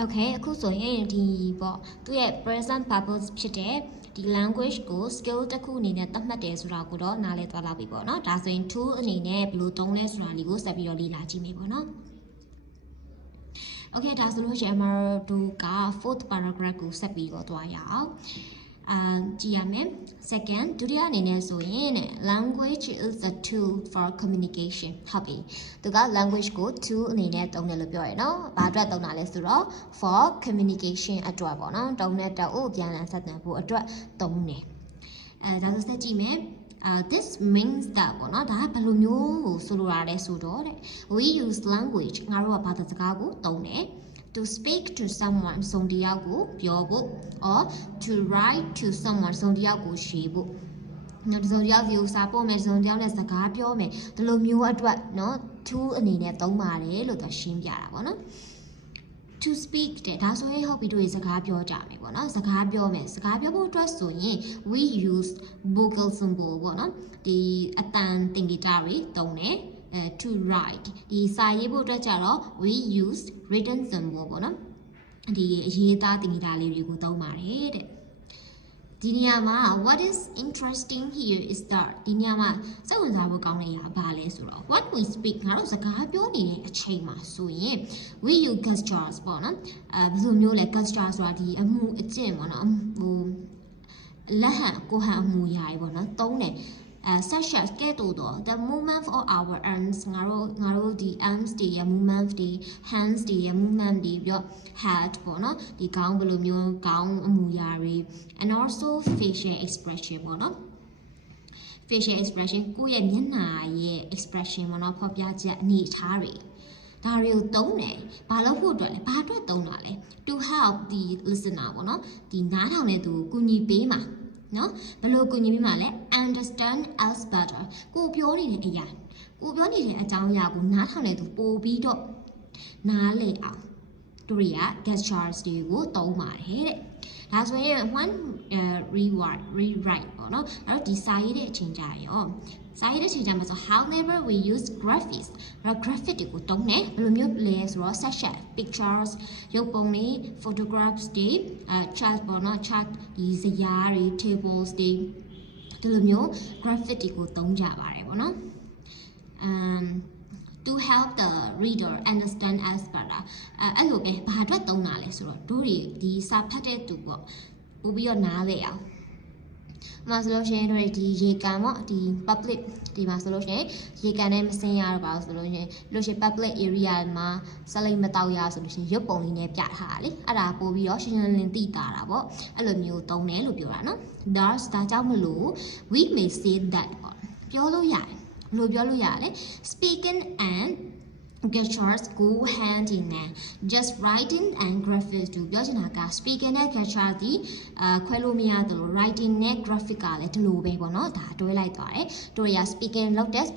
Okay အခုဆိုရင်ဒီပေါ့သူရဲ့ present purpose ဖြစ်တဲ့ဒီ language ကို skill တစ်ခုအနေနဲ့သတ်မှတ်တယ်ဆိုတာကိုတော့နားလည်သွားလောက်ပြီပေါ့နော်ဒါဆိုရင် tool အနေနဲ့ဘယ်လိုသုံးလဲဆိုတာလေးကိုဆက်ပြီးတော့လေ့လာကြည့်မယ်ပေါ့နော် Okay ဒါဆိုလို့ရှိရင်အမတို့က fourth paragraph ကိုဆက်ပြီးတော့သွားရအောင်ကြည့်ရမယ် second ဒုတိယအနေနဲ့ဆိုရင် language is a tool for communication ဟုတ်ပြီသူက language ကို tool အနေနဲ့သုံးတယ်လို့ပြောရနော်ဘာအတွက်သုံးတာလဲဆိုတော့ for communication အတွက်ပေါ့နော်တုံးတဲ့တောက်ပြန်လည်ဆက်သွယ်ဖို့အတွက်သုံးတယ်ဒါဆိုဆက်ကြည့်မယ် this means that ပေါ့နော်ဒါကဘယ်လိုမျိုးကိုဆိုလိုတာလဲဆိုတော့တဲ့ we use language ငါတို့ကဘာသာစကားကိုသုံးတယ် to speak to someone စုံတယောက်ကိုပြောဖို့ or to write to someone စုံတယောက်ကိုရေးဖို့နော်စုံတယောက် view စာပို့မယ်စုံတယောက်နဲ့စကားပြောမယ်ဒီလိုမျိုးအတွက်နော် tool အနေနဲ့သုံးပါတယ်လို့သူရှင်းပြတာပေါ့နော် to speak တဲ့ဒါဆိုရင်ဟုတ်ပြီတို့စကားပြောကြမယ်ပေါ့နော်စကားပြောမယ်စကားပြောဖို့အတွက်ဆိုရင် we use vocal symbol ပေါ့နော်ဒီအတန်သင်္ကေတတွေသုံးတယ်to write ဒီစာရေးဖို့အတွက်ကြတော့ we use written symbol ပေါ့နော်ဒီအရေးသားသင်္ကေတလေးတွေကိုသုံးပါတယ်တဲ့ဒီနေရာမှာ what is interesting here is that ဒီနေရာမှာစိတ်ဝင်စားဖို့ကောင်းတဲ့အရာဘာလဲဆိုတော့ what we speak ငါတို့စကားပြောနေတဲ့အချိန်မှာဆိုရင် we use gestures ပေါ့နော်ဘယ်လိုမျိုးလဲ gesture ဆိုတာဒီအမှုအကျင့်ပေါ့နော်ဟိုလက်ဟန်ကိုဟန်အမှုရာကြီးပေါ့နော်သုံးတယ်such as ကဲ့သို့တော့ the movement of our arms ငါတို့ဒီ arms တွေရဲ့ movement တွေ hands တွေရဲ့ movement တွေပြီးတော့ head ပေါ့နော်ဒီခေါင်းဘယ်လိုမျိုးခေါင်းအမူအရာတွေ and also facial expression ပေါ့နော် facial expression ကိုယ့်ရဲ့မျက်နှာရဲ့ expression ပေါ့နော်ဖော်ပြချက်အနေအထားတွေဒါတွေကိုသုံးတယ်ဘာလို့ဖို့အတွက်လဲဘာအတွက်သုံးတာလဲ to help the listener ပေါ့နော်ဒီနားထောင်တဲ့သူကိုကူညီပေးမှာနော်ဘယ်လိုကူညီပေးမှာလဲ understand us better ကိုပြောနေတဲ့အရာကိုပြောနေတဲ့အကြောင်းအရာကိုနားထောင်တဲ့သူပို့ပြီးတော့နားလည်အောင်တို့တွေက gestures တွေကိုသုံးပါတယ်တဲ့ဒါဆိုရင် one rewrite ပေါ့နော်အဲ့တော့ဒီစာရေးတဲ့အချိန်ကြရောစာရေးတဲ့အချိန်ကြမှာဆို however we use graphics graphic တွေကိုသုံးတယ်ဘယ်လိုမျိုးလဲဆိုတော့ such as pictures ရုပ်ပုံတွေ photographs တွေchart ပေါ့နော် chart ဒီဇယားတွေ tables တွေဒီလိုမျိုး graphic တွေကိုသုံးကြပါတယ်ပေါ့နော် to help the reader understand us better အဲ့လိုပဲဘာအတွက်သုံးတာလဲဆိုတော့တို့တွေဒီစာဖတ်တဲ့သူပေါ့ပို့ပြီးတော့နားလေအောင်မှာဆိုလို့ရှိရင်တို့ဒီရေကန်ပေါ့ဒီ public ဒီမှာဆိုလို့ရှိရင်ရေကန်နဲ့မစင်းရတော့ပါဘူးဆိုလို့ရှိရင် public area မှာစလိမ်မတောက်ရဆိုလို့ရှိရင်ရုပ်ပုံလေးနဲ့ပြထားတာလေအဲ့ဒါပို့ပြီးတော့ရှင်းရှင်းလင်းသိတာတာပေါ့အဲ့လိုမျိုးသုံးတယ်လို့ပြောတာနော် thus ဒါကြောင့်မလို့ we may say that ပေါ့ပြောလို့ရတယ်ဘယ်လိုပြောလို့ရလဲ speaking and gestures go hand in hand just writing and graphics တို့ပြောချင်တာက speaking နဲ့ gesture ဒီခွဲလို့မရတယ်လို့ writing နဲ့ graphic ကလည်းဒီလိုပဲပေါ့နော်ဒါတွဲလိုက်သွားတယ်တို့ရ speaking လုပ်တဲ့အ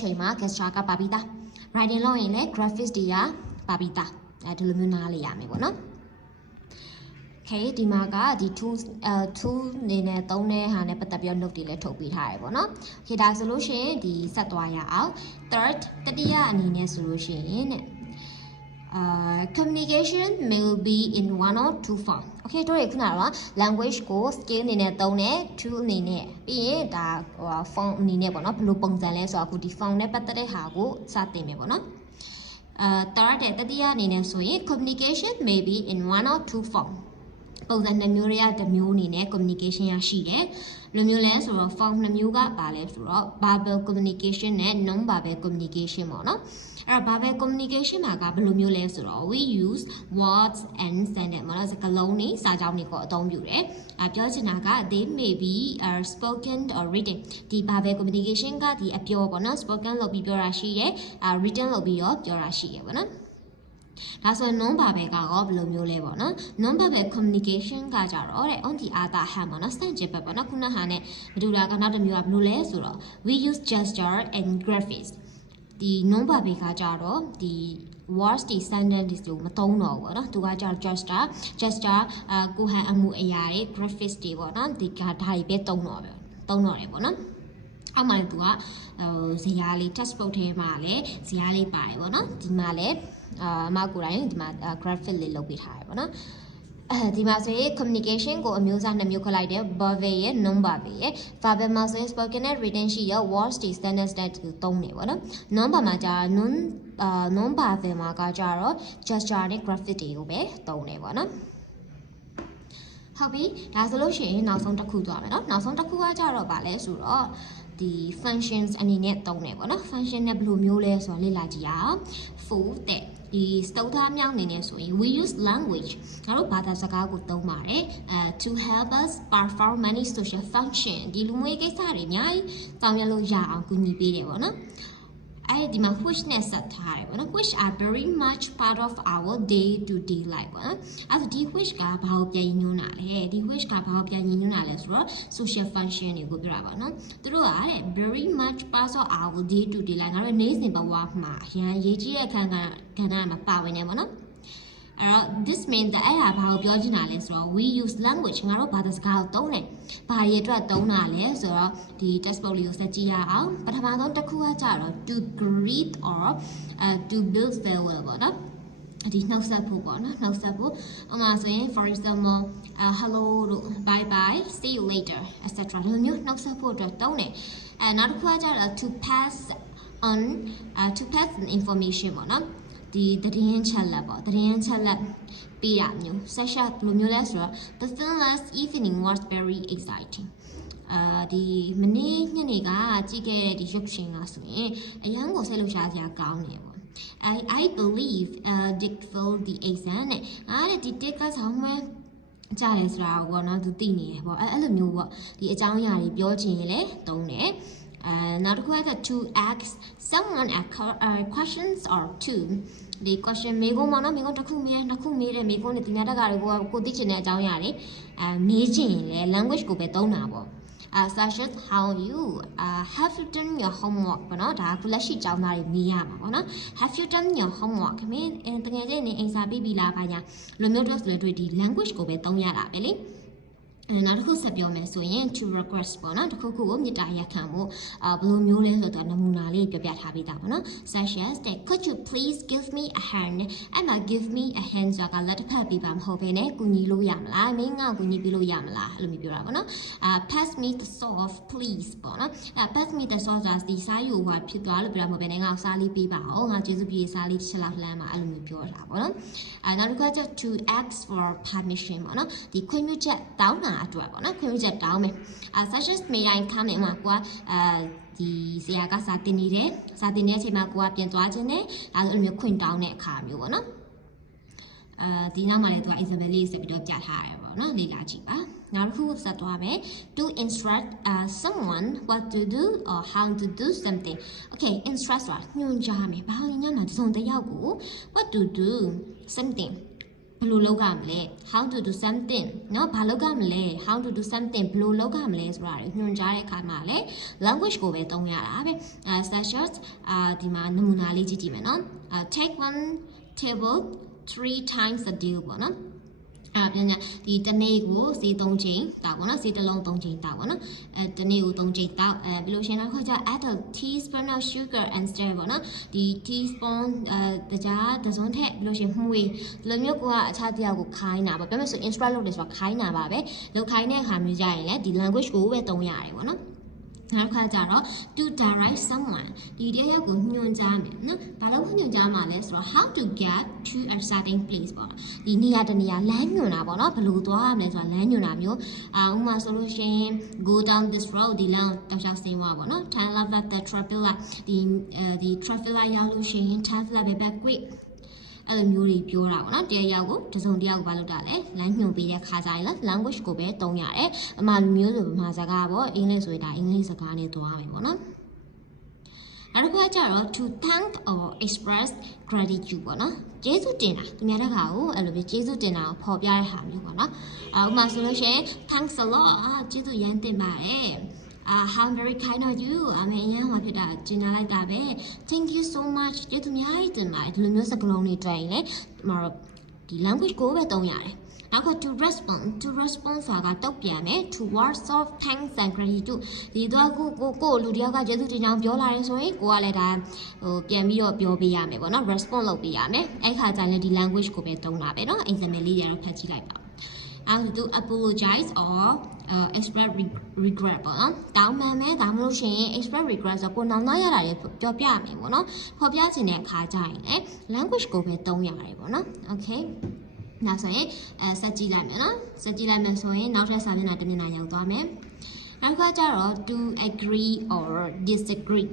ချိန်မှာ gesture ကပါပြီးသား writing လုပ်ရင်လည်း graphics တွေကပါပြီးသားဒီလိုမျိုးနားလေရမယ်ပေါ့နော်Okay ဒီမှာကဒီ tool နေနဲ့သုံးတဲ့ဟာနဲ့ပတ်သက်ပြီးတော့ note တွေလည်းထုတ်ပေးထားရပေါ့နော် Okay ဒါဆိုလို့ရှိရင်ဒီဆက်သွားရအောင် third တတိယအနေနဲ့ဆိုလို့ရှိရင်တဲ့communication may be in one or two form Okay တို့ရခုနကတော့ language ကို skill အနေနဲ့သုံးတယ် tool အနေနဲ့ပြီးရင်ဒါform အနေနဲ့ပေါ့နော်ဘယ်လိုပုံစံလဲဆိုတော့အခုဒီ form နဲ့ပတ်သက်တဲ့ဟာကိုစတင်မယ်ပေါ့နော်third တတိယအနေနဲ့ဆိုရင် communication may be in one or two formပုံစံ2မျိုးတွေကတစ်မျိုးအနေနဲ့ communication ရရှိတယ်။လိုမျိုးလဲဆိုတော့ form 2မျိုးကပါလဲဆိုတော့ verbal communication နဲ့ non verbal communication ပေါ့နော်။အဲ့တော့ verbal communication မှာကဘယ်လိုမျိုးလဲဆိုတော့ we use words and sentence မှာစကားလုံးတွေစာကြောင်းတွေကိုအသုံးပြုတယ်။ပြောချင်တာက they may be spoken or written ဒီ verbal communication ကဒီအပြောပေါ့နော် spoken လုပ်ပြီးပြောတာရှိတယ်။ written လုပ်ပြီးတော့ပြောတာရှိတယ်ပေါ့နော်။ဒါဆို non verbal ကတော့ဘယ်လိုမျိုးလဲပေါ့နော် non verbal communication ကကြတော့တဲ့ on the other hand ပေါ့နော်စန့်ကျင်ဘက်ပေါ့နော်ခုနဟာနဲ့မတူတာကနောက်တစ်မျိုးကဘယ်လိုလဲဆိုတော့ we use gesture and graphics ဒီ non verbal ကကြတော့ဒီ words ဒီ sentence တွေမသုံးတော့ဘူးပေါ့နော်သူကကြတော့ gesture ကိုဟန်အမှုအရာတွေ graphics တွေပေါ့နော်ဒီကဒါတွေပဲသုံးတော့တယ်ပေါ့နော်အောက်မှာလည်းသူကဇာတ်လေး textbook ထဲမှာလည်းဇာတ်လေးပါတယ်ပေါ့နော်ဒီမှာလည်း မကိုတိုင်းဒီမှာ graphic လေးလုပ်ပေးထားတယ်ပေါ့နော်ဒီမှာဆိုရင် communication ကိုအမျိုးအစား2မျိုးခွဲလိုက်တယ် verbal ရဲ့ non verbal ရဲ့ verbal မှာဆိုရင် spoken နဲ့ written ရှိရ words တွေ standard ကိုသုံးနေပေါ့နော် non verbal မှာကြာ non verbal မှာကကြတော့ gesture နဲ့ graphic တွေကိုပဲသုံးနေပေါ့နော်ဟုတ်ပြီဒါဆိုလို့ရှိရင်နောက်ဆုံးတစ်ခုသွားမယ်เนาะနောက်ဆုံးတစ်ခုကကြတော့ဗာလဲဆိုတော့ဒီ functions အနေနဲ့သုံးနေပေါ့နော် function နဲ့ဘယ်လိုမျိုးလဲဆိုတော့လေ့လာကြည့်ရအောင် for that ဒီစတုသားမြောက်အနေနဲ့ဆိုရင် we use language ငါတို့ဘာသာစကားကိုသုံးပါတယ်to help us perform many social function ဒီလူမျိုးကိစ္စတွေအများကြီးဆောင်ရွက်လို့ရအောင်ကူညီပေးတယ်ပေါ့နော်ဒီမှာ which နဲ့ဆက်ထားတယ်ပေါ့နော် which are very much part of our day to day life ပေါ့နော်အဲ့ဒီ which ကဘာကိုပြန်ညွှန်းတာလဲဒီ which ကဘာကိုပြန်ညွှန်းတာလဲဆိုတော့ social function တွေကိုပြောတာပေါ့နော်သူတို့ကတဲ့ very much part of our day to day life ငါတို့နေ့စဉ်ဘဝမှာအရန်ရေးကြည့်တဲ့အခန်းကဏ္ဍမှာပါဝင်နေပေါ့နော်အဲ့တော့ this means that အဲ့ဒါဘာကိုပြောချင်တာလဲဆိုတော့ we use language ငါတို့ဘာသာစကားကိုသုံးတယ်ဘာတွေအတွက်သုံးတာလဲဆိုတော့ဒီ textbook လေးကိုဆက်ကြည့်ရအောင်ပထမဆုံးတစ်ခုကကြတော့ to greet or to build farewell ပေါ့နော်ဒီနှုတ်ဆက်ဖို့ပေါ့နော်နှုတ်ဆက်ဖို့ဥပမာဆိုရင် for example hello တို့ bye bye see you later etc ဒီလိုမျိုးနှုတ်ဆက်ဖို့အတွက်သုံးတယ်နောက်တစ်ခုကကြတော့ to pass on information ပေါ့နော်ဒီသတင်းချက်လက်ပေါ့သတင်းချက်လက်ပေးရမျိုး session ဘယ်လိုမျိုးလဲဆိုတော့ the film last evening was very exciting ဒီမနေ့ညနေကကြည့်ခဲ့တဲ့ဒီရုပ်ရှင်ကဆိုရင်အရန်ကိုစိတ်လှုပ်ရှားစရာကောင်းတယ်ပေါ့ I believe Dick failed the exam နဲ့ဒီ Dick ကဆောင်းမဲ့ကြားတယ်ဆိုတာကိုပေါ့နော်သူသိနေတယ်ပေါ့အဲ့လိုမျိုးပေါ့ဒီအကြောင်းအရာတွေပြောချင်ရင်လည်းသုံးတယ်နောက်တစ်ခုက to ask someone questions or to ဒီ question မေးခွန်းပေါ့နော်မေးခွန်းတစ်ခုမေးနှစ်ခုမေးတဲ့မေးခွန်းတွေတင်ပြတတ်တာတွေကိုသိချင်တဲ့အကြောင်းအရာတွေမေးချင်ရင်လည်း language ကိုပဲသုံးတာပေါ့such as how you have you done your homework ပေါ့နော်ဒါကလက်ရှိကျောင်းသားတွေမေးရမှာပေါ့နော် have you done your homework မင်းတကယ်ချင်းနေအိမ်စာပြီးပြီလားဘာညာလိုမျိုးတော့ဆိုလေတွေ့ဒီ language ကိုပဲသုံးရတာပဲလေနောက်တစ်ခုဆက်ပြောမယ်ဆိုရင် to request ပေါ့နော်တစ်ခုခုကိုမေတ္တာရပ်ခံဖို့ဘယ်လိုမျိုးလဲဆိုတော့နမူနာလေးပြပြထားပေးတာပေါ့နော် such as that could you please give me a hand အဲ့မှာ give me a hand ဆိုတာကလက်တစ်ဖက်ပေးပါမဟုတ်ဘဲနဲ့ကူညီလို့ရမလားမင်းငါကူညီပေးလို့ရမလားအဲ့လိုမျိုးပြောတာပေါ့နော်pass me the sauce please ပေါ့နော်pass me the sauce ဆိုတာဒီစားယူဟိုဖြစ်သွားလို့ပြောတာမဟုတ်ဘဲနဲ့ငါ့ကိုစားလေးပေးပါအောင်ငါကျေးဇူးပြုစားလေးတစ်ချက်လောက်လှမ်းပါအဲ့လိုမျိုးပြောတာပေါ့နော်နောက်တစ်ခုက to ask for permission ပေါ့နော်ဒီခွင့်ပြုချက်တောင်းတာအတွက်ပေါ့နော်ခွင့်ပြုချက်တောင်းမယ်such as may I come in မှာကိုကဒီဆရာကစာတင်နေတယ်စာတင်တဲ့အချိန်မှာကိုကပြန်သွားခြင်းနဲ့အဲ့လိုမျိုးခွင့်တောင်းတဲ့အခါမျိုးပေါ့နော်ဒီနောက်မှာလည်းသူက example လေးဆက်ပြီးတော့ပြထားရတယ်ပေါ့နော်လေ့လာကြည့်ပါနောက်တစ်ခုဆက်သွားမယ် to instruct someone what to do or how to do something okay instruct ဆိုတာညွှန်ကြားမယ်ဘာလို့ညမှာတစ်စုံတစ်ယောက်ကို what to do somethingဘယ်လိုလုပ်ရမလဲ how to do something เนาะဘာလုပ်ရမလဲ how to do something ဘယ်လိုလုပ်ရမလဲဆိုတာညွှန်ကြားတဲ့အခါမှာလည်း language ကိုပဲသုံးရတာပဲsuch as ဒီမှာနမူနာလေးကြည့်ကြည့်မယ်เนาะ take one table 3 times a day ပေါ့เนาะပြန်ဒီတနေ့ကိုစီး3ချိန်တောက်ပေါ့နော်စီးတစ်လုံး3ချိန်တောက်ပေါ့နော်တနေ့ကို3ချိန်တောက်ဘယ်လိုရှင်းတော့ခေါ်ကြ add a teaspoon of sugar and stir ပေါ့နော်ဒီ teaspoon တကြားတစုံထက်ဘယ်လိုရှင်းမှုေးဒီလိုမျိုးကိုကအခြားတရားကိုခိုင်းတာပေါ့ပြောမယ်ဆို instruct လုပ်တယ်ဆိုတာခိုင်းတာပါပဲလုပ်ခိုင်းတဲ့အခါမျိုးကြရင်လည်းဒီ language ကိုပဲသုံးရတယ်ပေါ့နော်နောက်တစ်ခါကျတော့ to direct someone ဒီတရားကိုညွှန်ကြားမယ်နော်ဘာလို့ညွှန်ကြားမှာလဲဆိုတော့ how to get to a certain place ပေါ့ဒီနေရာတနေရာလမ်းညွှန်တာပေါ့နော်ဘယ်လိုသွားရမလဲဆိုတာလမ်းညွှန်တာမျိုးဥပမာဆိုလို့ရှိရင် go down this road ဒီလမ်းတောက်လျှောက်ဆင်းသွားပေါ့နော် turn left at the traffic light ဒီ traffic light ရောက်လို့ရှိရင် turn left ပဲ quick အဲ့လိုမျိုးတွေပြောတာပေါ့နော်တရားရောက်ကိုတစုံတယောက်ကိုဘာလုပ်တာလဲလမ်းညွှန်ပေးတဲ့ခါကြရင် language ကိုပဲသုံးရတယ်အမှလူမျိုးဆိုဗမာစကားပေါ့အင်္ဂလိပ်ဆိုရင်ဒါအင်္ဂလိပ်စကားနဲ့သွားမယ်ပေါ့နော်နောက်တစ်ခုကကျတော့ to thank or express gratitude ပေါ့နော်ကျေးဇူးတင်တာသူများတဲ့ခါကိုအဲ့လိုပဲကျေးဇူးတင်တာကိုဖော်ပြတဲ့ဟာမျိုးပေါ့နော်ဥပမာဆိုလို့ရှိရင် thanks a lot ကျေးဇူးရမ်းတင်ပါတယ် how very kind of you အမေအရင်ကဖြစ်တာကျင်နာလိုက်တာပဲ thank you so much ကျေးဇူးအများကြီးတင်ပါတယ်ဒီလိုမျိုးစကားလုံးတွေတွေ့ရင်လေဒီ language ကိုပဲသုံးရတယ် နောက်က to respond ဆိုတာကတုတ်ပြန်မယ် towards of thanks and gratitude ဒီတော့ကိုလူတယောက်ကကျေးဇူးတင်ကြောင်းပြောလာတယ်ဆိုရင်ကိုကလည်းဒါဟိုပြန်ပြီးတော့ပြောပေးရမယ်ပေါ့နော် response လုပ်ပေးရမယ်အဲ့ခါကျရင်ဒီ language ကိုပဲသုံးတာပဲเนาะ example လေးရတော့ဖတ်ကြည့်လိုက်ပါto apologize or express regret ပေါ့နော်တောင်းပန်မယ်ဒါမှမဟုတ်ရှင် express regret ဆိုကိုနောင်နာရတာတွေပြောပြမယ်ပေါ့နော်ဖော်ပြခြင်းတဲ့အခါကျရင်လည်း language ကိုပဲသုံးရတယ်ပေါ့နော် okay နောက်ဆိုရင်ဆက်ကြည့်လိုက်မယ်နော်ဆက်ကြည့်လိုက်မယ်ဆိုရင်နောက်ထပ်စာမျက်နှာတစ်မျက်နှာရောက်သွားမယ်နောက်ကကြတော့ to agree or disagree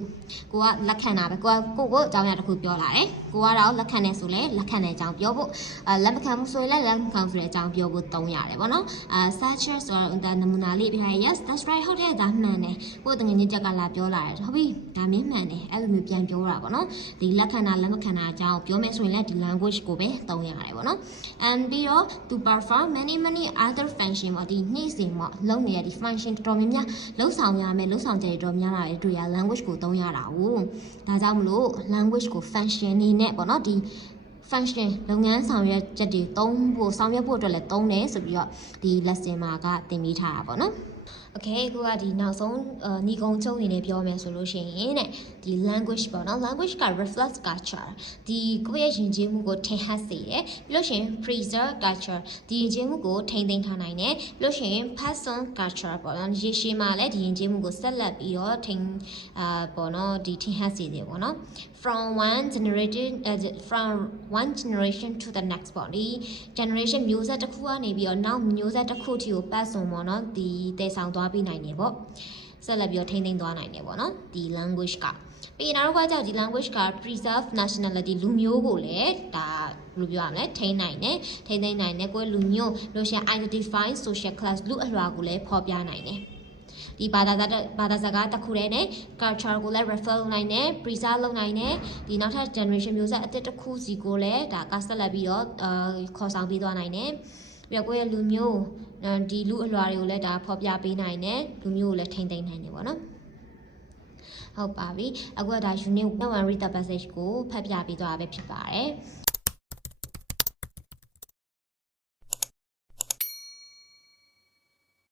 ကိုကလက်ခံတာပဲကိုအကြောင်းအရာတစ်ခုပြောလာတယ်ကိုကတော့လက်ခံတယ်ဆိုလဲလက်ခံတဲ့အကြောင်းပြောဖို့လက်မခံဘူးဆိုရင်လည်းလက်မခံဆိုတဲ့အကြောင်းပြောဖို့သုံးရတယ်ပေါ့နော်such as ဆိုတာနမူနာလေးပြရ yes that's right ဟုတ်တယ်ဒါမှန်တယ်ကိုတငယ်ချင်းတက်ကလာပြောလာတယ်ဟုတ်ပြီဒါမင်းမှန်တယ်အဲ့လိုမျိုးပြန်ပြောတာပေါ့နော်ဒီလက်ခံတာလက်မခံတာအကြောင်းပြောမယ်ဆိုရင်လည်းဒီ language ကိုပဲသုံးရတယ်ပေါ့နော် and ပြီးတော့ to perform many other function ပေါ့ဒီနေ့စဉ်ပေါ့လုပ်နေတဲ့ဒီ function တော်တော်များများလှုပ်ဆောင်ရမယ်လှုပ်ဆောင်ချက်တွေတော်များလာတယ်တွေ့ရ language ကိုသုံးရတာဟုတ်ဒါကြောင့်မလို့ language ကို function နေနဲ့ပေါ့နော်ဒီ function လုပ်ငန်းဆောင်ရွက်ချက်တွေဆောင်ရွက်ဖို့အတွက်လည်းသုံးတယ်ဆိုပြီးတော့ဒီ lesson မှာကသင်ပေးထားတာပေါ့နော်Okay ကိုကဒီနောက်ဆုံးညီကုံချုပ်အနေနဲ့ပြောမယ်ဆိုလို့ရှိရင်တဲ့ဒီ language ပေါ့နော် language က reflect culture ဒီကိုယ့်ရဲ့ယဉ်ကျေးမှုကိုထင်ဟပ်စေတယ်ပြီးလို့ရှိရင် preserve culture ဒီယဉ်ကျေးမှုကိုထိန်းသိမ်းထားနိုင်တယ်ပြီးလို့ရှိရင် pass on culture ပေါ့နော်ရေရှည်မှာလည်းဒီယဉ်ကျေးမှုကိုဆက်လက်ပြီးတော့ပေါ့နော်ဒီထင်ဟပ်စေတယ်ပေါ့နော်from one generation to the next ပေါ့ဒီ generation မျိုးဆက်တစ်ခုကနေပြီးတော့နောက်မျိုးဆက်တစ်ခုထိကို pass on ပေါ့နော်ဒီတည်ဆောင်သွားပြီးနိုင်တယ်ပေါ့ဆက်လက်ပြီးတော့ထိန်းသိမ်းသွားနိုင်တယ်ပေါ့နော်ဒီ language ကပြီးနောက်တစ်ခါကျဒီ language က preserve nationality လူမျိုးကိုလည်းဒါဘယ်လိုပြောရမလဲထိန်းသိမ်းနိုင်တယ်ကိုယ်လူမျိုးလို့ရှိရင် identify social class လူအလွှာကိုလည်းဖော်ပြနိုင်တယ်ဒီဘာသာစကားတစ်ခုတည်းနဲ့ culture ကိုလည်း refer လုပ်နိုင်တယ် preserve လုပ်နိုင်တယ်ဒီနောက်ထပ် generation မျိုးဆက်အသစ်တစ်ခုစီကိုလည်းဒါကဆက်လက်ပြီးတော့ခေါ်ဆောင်ပေးသွားနိုင်တယ်ပြီးတော့ကိုယ့်ရဲ့လူမျိုးဒီလူအလွှာတွေကိုလည်းဒါဖော်ပြပေးနိုင်တယ်လူမျိုးကိုလည်းထိန်းသိမ်းနိုင်တယ်ပေါ့နော်ဟုတ်ပါပြီအခုကဒါ unit 1 read the passage ကိုဖတ်ပြပေးသွားတာပဲဖြစ်ပါတယ်